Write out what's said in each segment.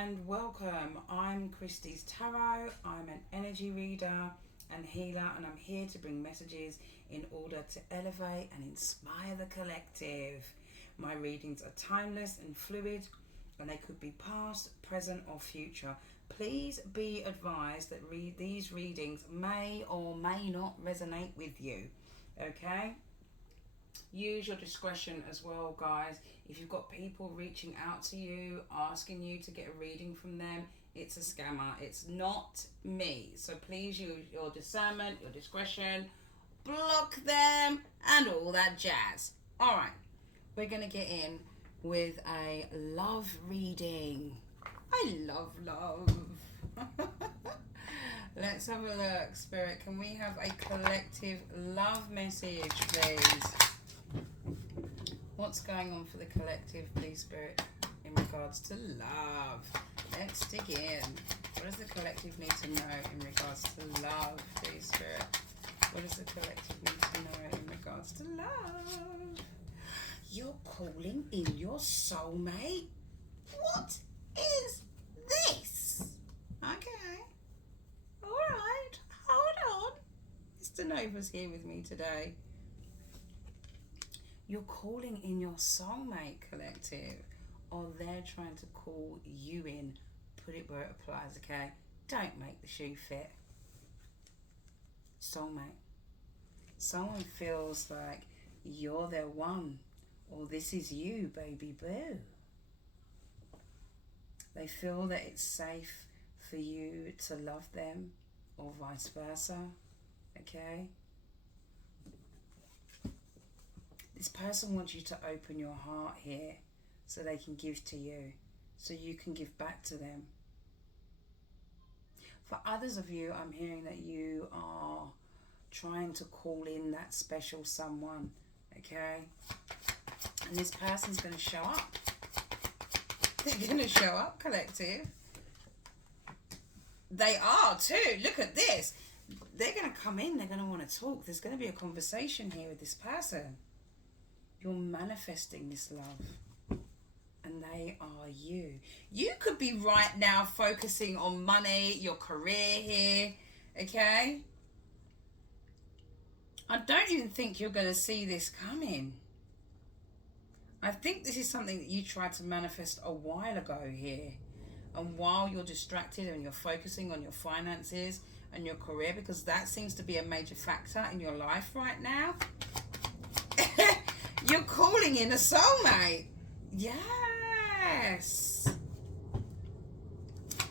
and welcome. I'm Kristeys Tarot. I'm an energy reader and healer, and I'm here to bring messages in order to elevate and inspire the collective. My readings are timeless and fluid, and they could be past, present, or future. Please be advised that these readings may or may not resonate with you. Okay? Use your discretion as well, guys. If you've got people reaching out to you, asking you to get a reading from them, it's a scammer. It's not me. So please use your discernment, your discretion, block them, and all that jazz. All right, we're going to get in with a love reading. I love love. Let's have a look, Spirit. Can we have a collective love message, please? What's going on for the collective, please, Spirit, in regards to love? Let's dig in. What does the collective need to know in regards to love, please, Spirit? What does the collective need to know in regards to love? You're calling in your soulmate? What is this? Okay. Alright, hold on. Mr. Nova's here with me today. You're calling in your soulmate, collective, or they're trying to call you in. Put it where it applies, okay? Don't make the shoe fit. Soulmate. Someone feels like you're their one, or this is you, baby boo. They feel that it's safe for you to love them, or vice versa, okay? This person wants you to open your heart here so they can give to you, so you can give back to them. For others of you, I'm hearing that you are trying to call in that special someone, okay? And this person's going to show up. They're going to show up, collective. They are too. Look at this. They're going to come in. They're going to want to talk. There's going to be a conversation here with this person. You're manifesting this love, and they are you. You could be right now focusing on money, your career here, okay? I don't even think you're going to see this coming. I think this is something that you tried to manifest a while ago here. And while you're distracted and you're focusing on your finances and your career, because that seems to be a major factor in your life right now, you're calling in a soulmate. Yes.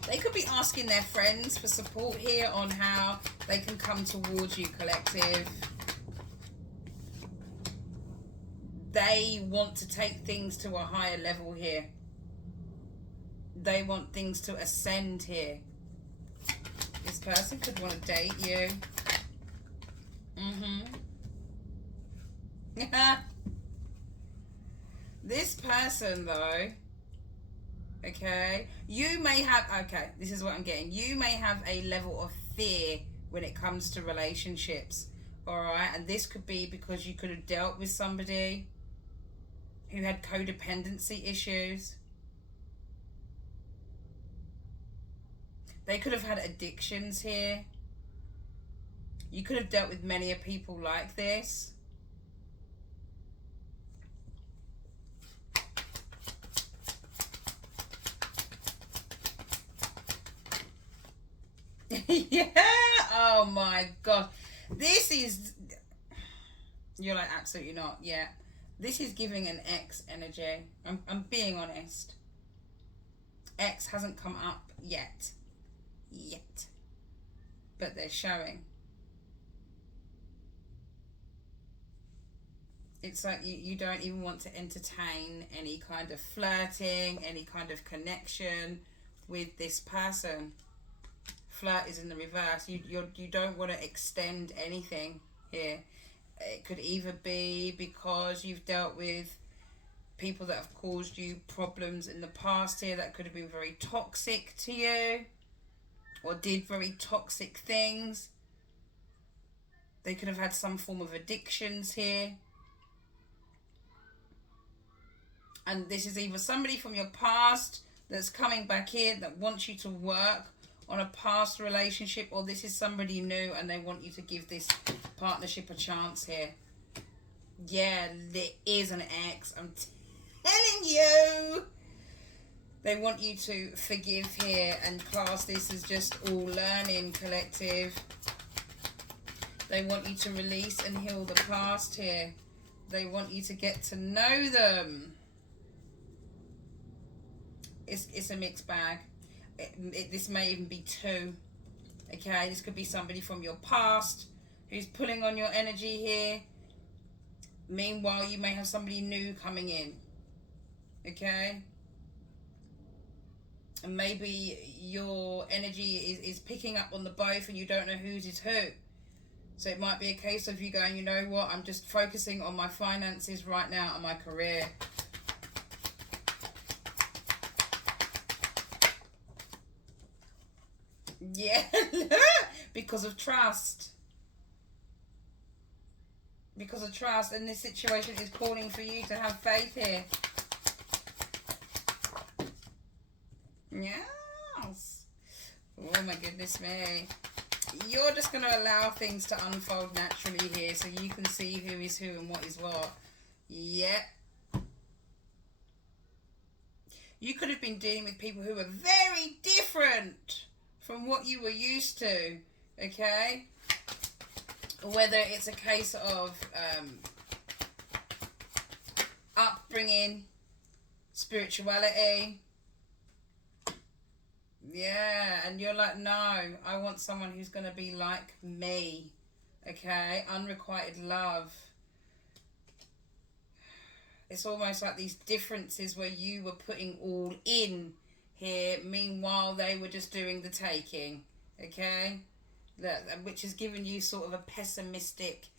They could be asking their friends for support here on how they can come towards you, collective. They want to take things to a higher level here. They want things to ascend here. This person could want to date you. This person, though, okay, you may have, okay, this is what I'm getting. You may have a level of fear when it comes to relationships, all right? And this could be because you could have dealt with somebody who had codependency issues. They could have had addictions here. You could have dealt with many people like this. Yeah, oh my god. This is, you're like, absolutely not. Yeah, this is giving an X energy. I'm being honest. X hasn't come up yet, but they're showing. It's like you don't even want to entertain any kind of flirting, any kind of connection with this person. Flirt is in the reverse. You don't want to extend anything here. It could either be because you've dealt with people that have caused you problems in the past here that could have been very toxic to you or did very toxic things. They could have had some form of addictions here. And this is either somebody from your past that's coming back here that wants you to work on a past relationship, or this is somebody new and they want you to give this partnership a chance here. Yeah, there is an ex. I'm telling you. They want you to forgive here and class this as just all learning, collective. They want you to release and heal the past here. They want you to get to know them. It's a mixed bag. This may even be two. Okay, this could be somebody from your past who's pulling on your energy here. Meanwhile, you may have somebody new coming in. Okay? And maybe your energy is picking up on the both and you don't know whose is who. So it might be a case of you going, you know what, I'm just focusing on my finances right now and my career. Yeah, because of trust. Because of trust, and this situation is calling for you to have faith here. Yes. Oh my goodness me. You're just going to allow things to unfold naturally here so you can see who is who and what is what. Yep. You could have been dealing with people who were very different from what you were used to. Okay? Whether it's a case of upbringing, spirituality. Yeah, and you're like, no, I want someone who's going to be like me. Okay? Unrequited love. It's almost like these differences where you were putting all in here, meanwhile they were just doing the taking. Okay? Which has given you sort of a pessimistic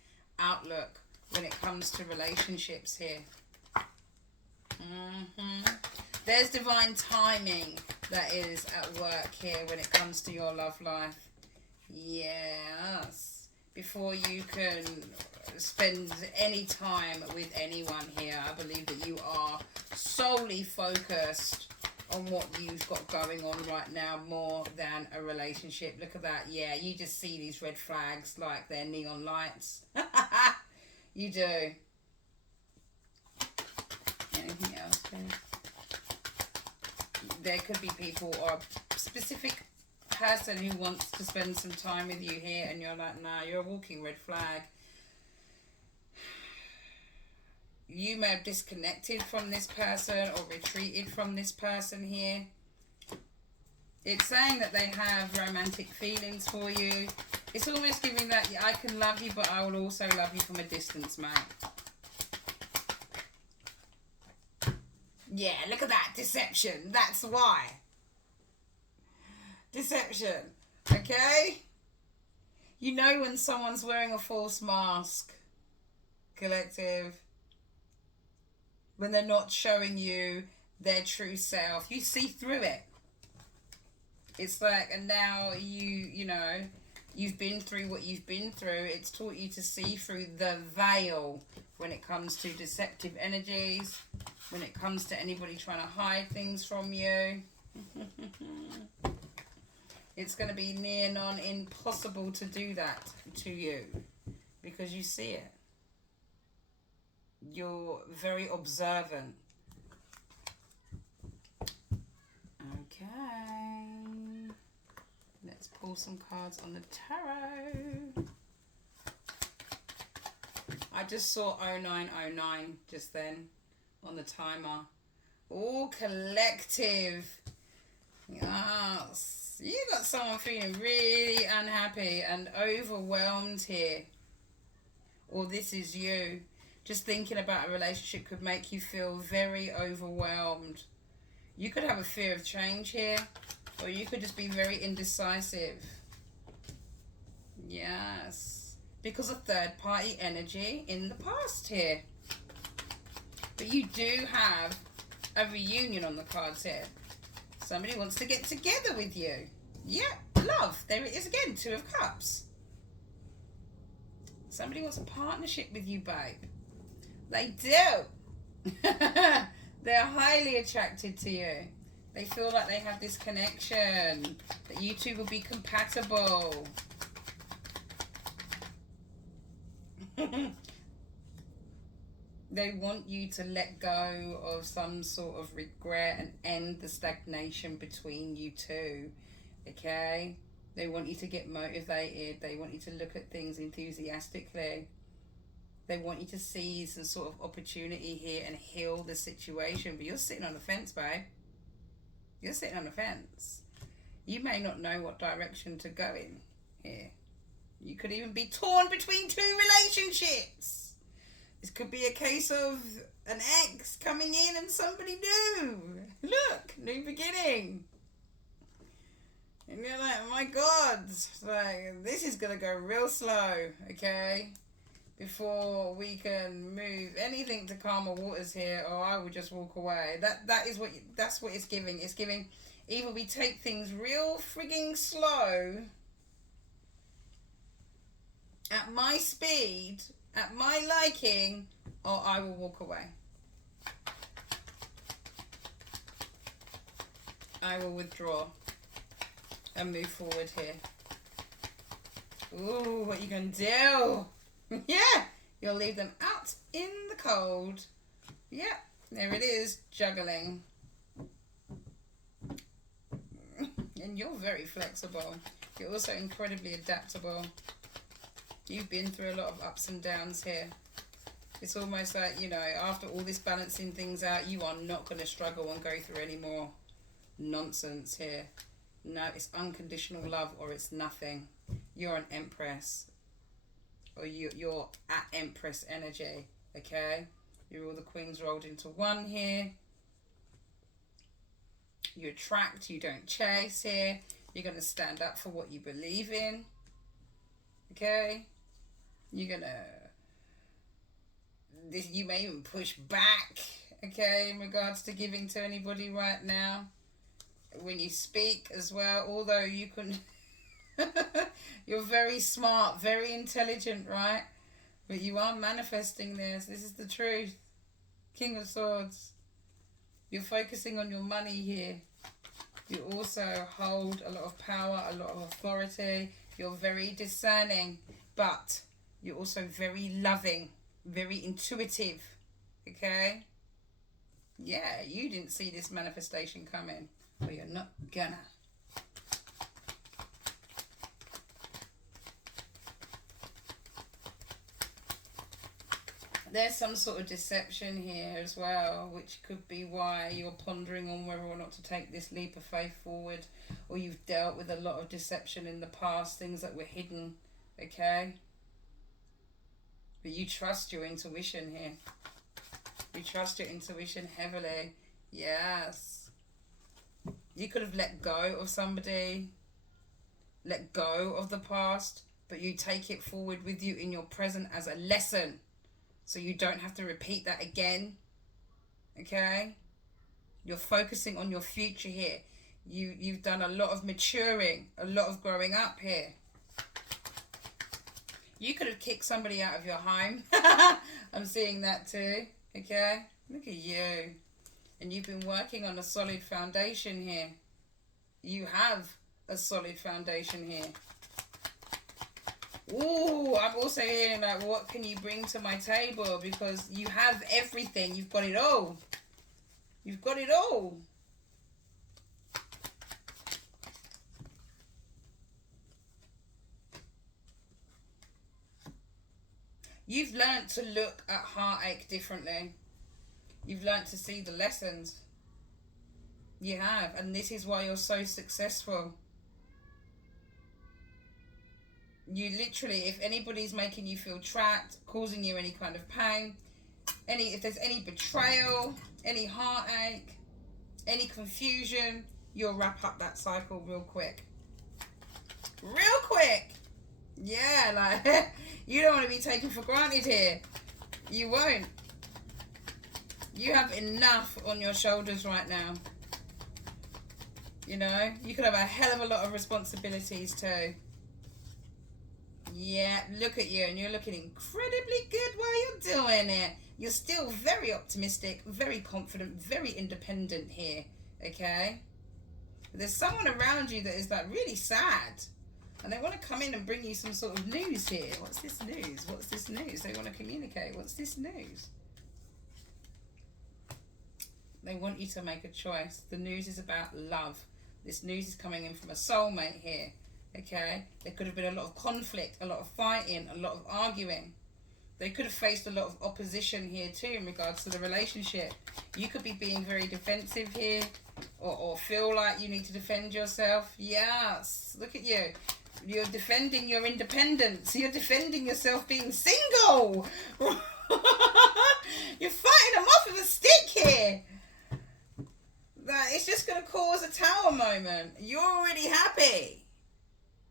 outlook when it comes to relationships here. There's divine timing that is at work here when it comes to your love life. Yes. Before you can spend any time with anyone here, I believe that you are solely focused on what you've got going on right now more than a relationship. Look at that. Yeah, you just see these red flags like they're neon lights. You do. Anything else, please? There could be people or a specific person who wants to spend some time with you here and you're like, nah, you're a walking red flag. You may have disconnected from this person or retreated from this person here. It's saying that they have romantic feelings for you. It's almost giving that I can love you, but I will also love you from a distance, mate. Yeah, look at that. Deception. That's why. Deception. Okay? You know when someone's wearing a false mask. Collective. When they're not showing you their true self. You see through it. It's like, and now you know, you've been through what you've been through. It's taught you to see through the veil when it comes to deceptive energies, when it comes to anybody trying to hide things from you. It's going to be near non impossible to do that to you because you see it. You're very observant. Okay. Let's pull some cards on the tarot. I just saw 0909 just then on the timer. All collective. Yes. You got someone feeling really unhappy and overwhelmed here. Or this is you. Just thinking about a relationship could make you feel very overwhelmed. You could have a fear of change here. Or you could just be very indecisive. Yes. Because of third party energy in the past here. But you do have a reunion on the cards here. Somebody wants to get together with you. Yep, love. There it is again, 2 of Cups. Somebody wants a partnership with you, babe. They do. They're highly attracted to you. They feel like they have this connection, that you two will be compatible. They want you to let go of some sort of regret and end the stagnation between you two, okay? They want you to get motivated. They want you to look at things enthusiastically. They want you to see some sort of opportunity here and heal the situation. But you're sitting on the fence, babe. You're sitting on the fence. You may not know what direction to go in here. You could even be torn between two relationships. This could be a case of an ex coming in and somebody new. Look, new beginning. And you're like, oh my God, like, this is going to go real slow, okay? Before we can move anything to calmer waters here, or I will just walk away. That's what it's giving. It's giving either we take things real frigging slow at my speed, at my liking, or I will walk away. I will withdraw and move forward here. Ooh, what you gonna do? Yeah, you'll leave them out in the cold. Yeah, there it is, juggling. And you're very flexible. You're also incredibly adaptable. You've been through a lot of ups and downs here. It's almost like, you know, after all this balancing things out, you are not going to struggle and go through any more nonsense here. No, it's unconditional love or it's nothing. You're an empress. Or you're at empress energy, okay? You're all the queens rolled into one here. You attract, you don't chase here. You're going to stand up for what you believe in, okay? You're going to... You may even push back, okay, in regards to giving to anybody right now. When you speak as well, although you can... You're very smart, very intelligent, right? But you are manifesting this. This is the truth. King of Swords. You're focusing on your money here. You also hold a lot of power, a lot of authority. You're very discerning, but you're also very loving, very intuitive, okay? Yeah, you didn't see this manifestation coming, but you're not gonna. There's some sort of deception here as well, which could be why you're pondering on whether or not to take this leap of faith forward, or you've dealt with a lot of deception in the past, things that were hidden, okay? But you trust your intuition here. You trust your intuition heavily. Yes. You could have let go of somebody, let go of the past, but you take it forward with you in your present as a lesson. So you don't have to repeat that again. Okay? You're focusing on your future here. You've done a lot of maturing, a lot of growing up here. You could have kicked somebody out of your home. I'm seeing that too. Okay? Look at you. And you've been working on a solid foundation here. You have a solid foundation here. Ooh, I'm also hearing like, what can you bring to my table? Because you have everything. You've got it all. You've got it all. You've learnt to look at heartache differently. You've learnt to see the lessons. You have. And this is why you're so successful. You literally, if anybody's making you feel trapped, causing you any kind of pain, if there's any betrayal, any heartache, any confusion, you'll wrap up that cycle real quick. Real quick. Yeah, like, you don't want to be taken for granted here. You won't. You have enough on your shoulders right now. You know, you could have a hell of a lot of responsibilities too. Yeah, look at you, and you're looking incredibly good while you're doing it. You're still very optimistic, very confident, very independent here, Okay? There's someone around you that is like really sad. And they want to come in and bring you some sort of news here. What's this news? What's this news? They want to communicate. What's this news? They want you to make a choice. The news is about love. This news is coming in from a soulmate here. Okay? There could have been a lot of conflict, a lot of fighting, a lot of arguing. They could have faced a lot of opposition here too in regards to the relationship. You could be being very defensive here, or feel like you need to defend yourself. Yes, look at you. You're defending your independence. You're defending yourself being single. You're fighting them off with a stick here. That it's just going to cause a tower moment. You're already happy.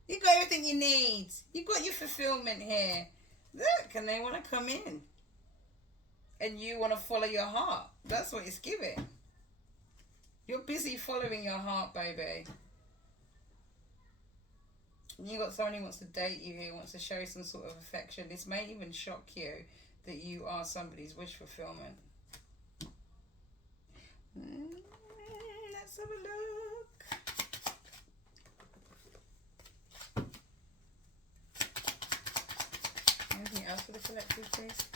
You've got everything you need. You've got your fulfillment here. Look, and they want to come in. And you want to follow your heart. That's what it's giving. You're busy following your heart, baby. You got someone who wants to date you, who wants to show you some sort of affection. This may even shock you that you are somebody's wish fulfillment. Let's have a look. Anything else for the collective, please?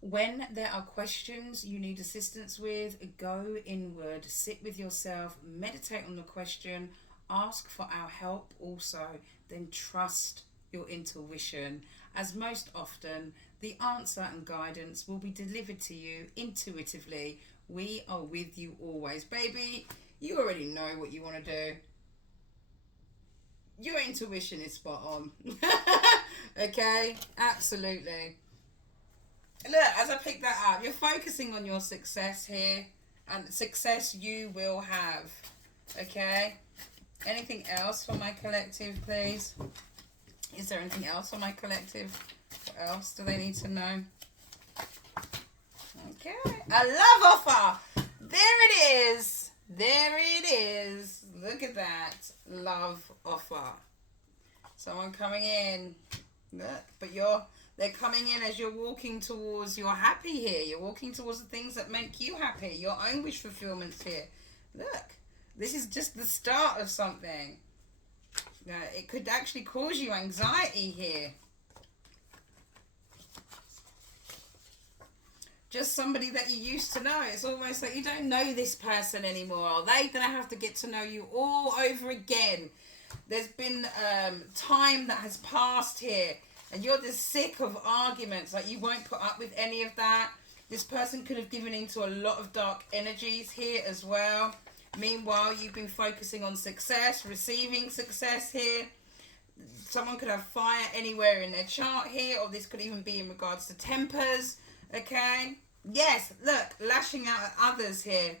When there are questions you need assistance with, go inward, sit with yourself, meditate on the question, ask for our help also, then trust your intuition, as most often the answer and guidance will be delivered to you intuitively. We are with you always. Baby, you already know what you want to do. Your intuition is spot on. Okay? Absolutely. Look, as I pick that up, you're focusing on your success here, and success you will have. Okay? Anything else for my collective, please? Is there anything else for my collective? What else do they need to know? Okay. A love offer. There it is. There it is. Look at that. Love offer. Someone coming in. Look, but they're coming in as you're walking towards, you're happy here. You're walking towards the things that make you happy. Your own wish fulfillments here. Look, this is just the start of something. Now, it could actually cause you anxiety here. Just somebody that you used to know. It's almost like you don't know this person anymore. They're going to have to get to know you all over again. There's been time that has passed here. And you're just sick of arguments. Like, you won't put up with any of that. This person could have given into a lot of dark energies here as well. Meanwhile, you've been focusing on success, receiving success here. Someone could have fire anywhere in their chart here. Or this could even be in regards to tempers. Okay? Yes, look. Lashing out at others here.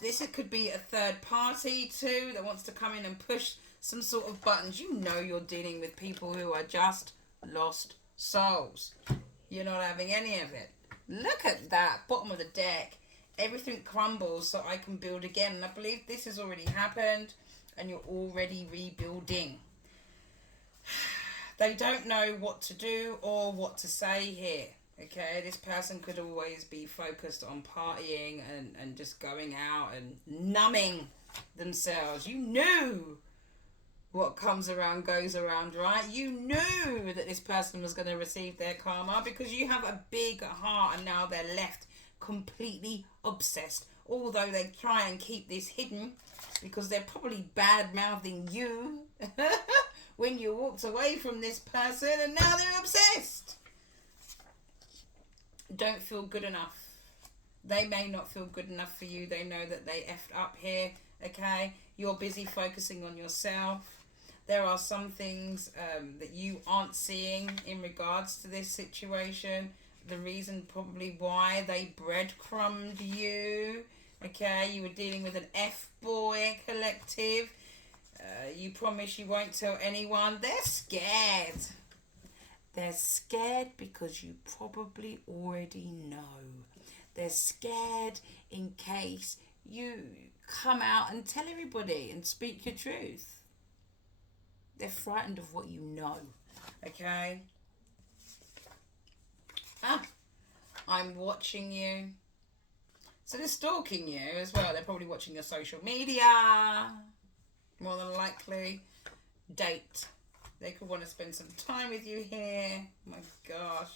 This could be a third party too that wants to come in and push some sort of buttons. You know you're dealing with people who are just lost souls. You're not having any of it. Look at that. Bottom of the deck. Everything crumbles so I can build again. And I believe this has already happened and you're already rebuilding. They don't know what to do or what to say here. Okay, this person could always be focused on partying and just going out and numbing themselves. You knew what comes around goes around, right? You knew that this person was going to receive their karma because you have a big heart and now they're left completely obsessed. Although they try and keep this hidden because they're probably bad-mouthing you when you walked away from this person and now they're obsessed. Don't feel good enough. They may not feel good enough for you. They know that they effed up here, okay? You're busy focusing on yourself. There are some things that you aren't seeing in regards to this situation. The reason probably why they breadcrumbed you, okay? You were dealing with an F-boy collective. You promise you won't tell anyone. They're scared. They're scared because you probably already know. They're scared in case you come out and tell everybody and speak your truth. They're frightened of what you know. Okay? I'm watching you. So they're stalking you as well. They're probably watching your social media, more than likely. Date. They could want to spend some time with you here. Oh my gosh.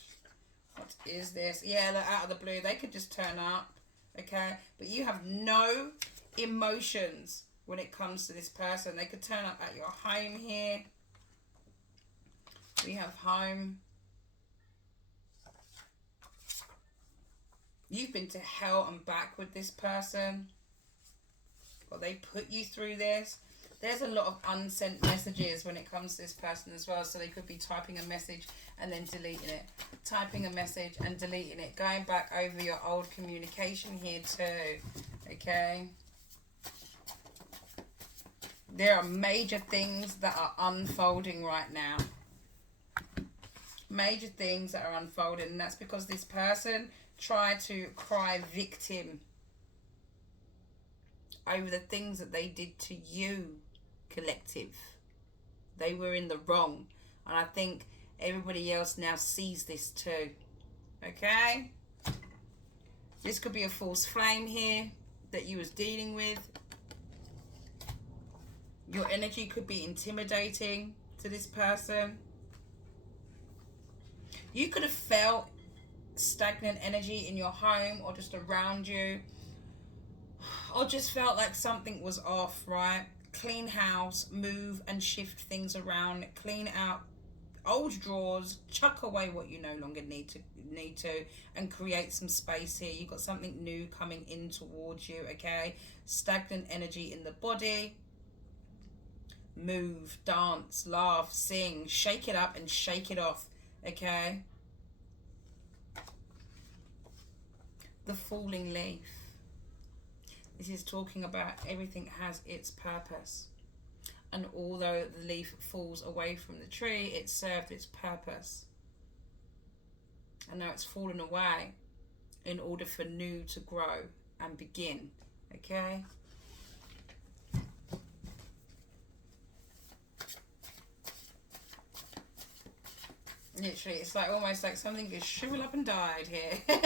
What is this? Yeah, they're out of the blue. They could just turn up. Okay? But you have no emotions when it comes to this person. They could turn up at your home here. We have home. You've been to hell and back with this person. Or they put you through this. There's a lot of unsent messages when it comes to this person as well. So they could be typing a message and then deleting it. Typing a message and deleting it. Going back over your old communication here too. Okay? There are major things that are unfolding right now. Major things that are unfolding. And that's because this person tried to cry victim over the things that they did to you, collective. They were in the wrong. And I think everybody else now sees this too. Okay? This could be a false flame here that you was dealing with. Your energy could be intimidating to this person. You could have felt stagnant energy in your home or just around you. Or just felt like something was off, right? Clean house, move and shift things around. Clean out old drawers, chuck away what you no longer need to, and create some space here. You've got something new coming in towards you, okay? Stagnant energy in the body. Move, dance, laugh, sing, shake it up and shake it off, okay? The falling leaf. This is talking about everything has its purpose. And although the leaf falls away from the tree, it served its purpose. And now it's fallen away in order for new to grow and begin, okay? Literally, it's like almost like something just shriveled up and died here.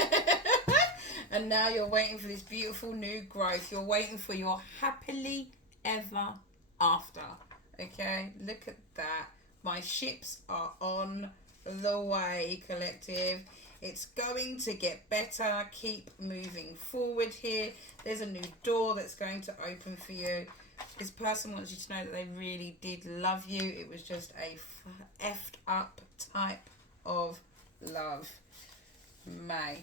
And now you're waiting for this beautiful new growth. You're waiting for your happily ever after. Okay, look at that. My ships are on the way, collective. It's going to get better. Keep moving forward here. There's a new door that's going to open for you. This person wants you to know that they really did love you. It was just a effed up type of love. May.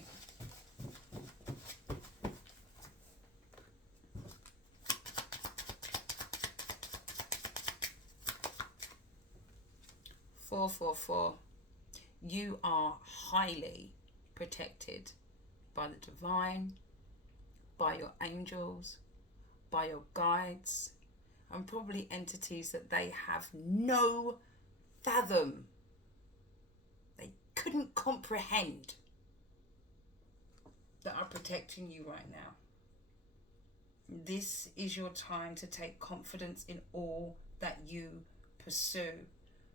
Four, 4. You are highly protected by the divine, by your angels, by your guides, and probably entities that they have no fathom. They couldn't comprehend that are protecting you right now. This is your time to take confidence in all that you pursue.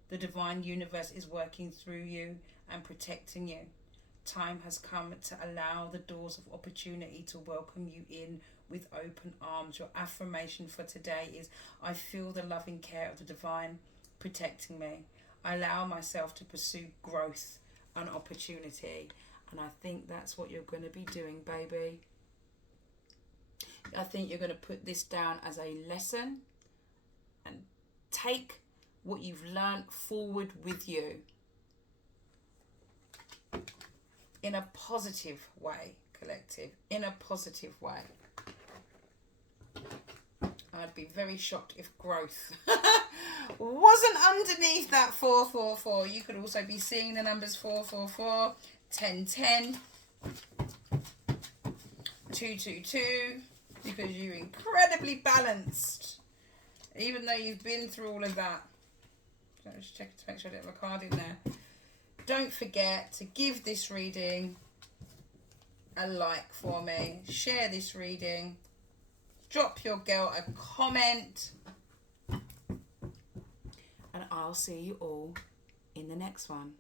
The divine universe is working through you and protecting you. Time has come to allow the doors of opportunity to welcome you in with open arms. Your affirmation for today is, I feel the loving care of the divine protecting me. I allow myself to pursue growth and opportunity. And I think that's what you're going to be doing, baby. I think you're going to put this down as a lesson and take what you've learned forward with you in a positive way, collective, in a positive way. I'd be very shocked if growth wasn't underneath that 444. You could also be seeing the numbers 444, 1010, 222, because you're incredibly balanced, even though you've been through all of that. Let's just check to make sure I don't have a card in there. Don't forget to give this reading a like for me. Share this reading. Drop your girl a comment. And I'll see you all in the next one.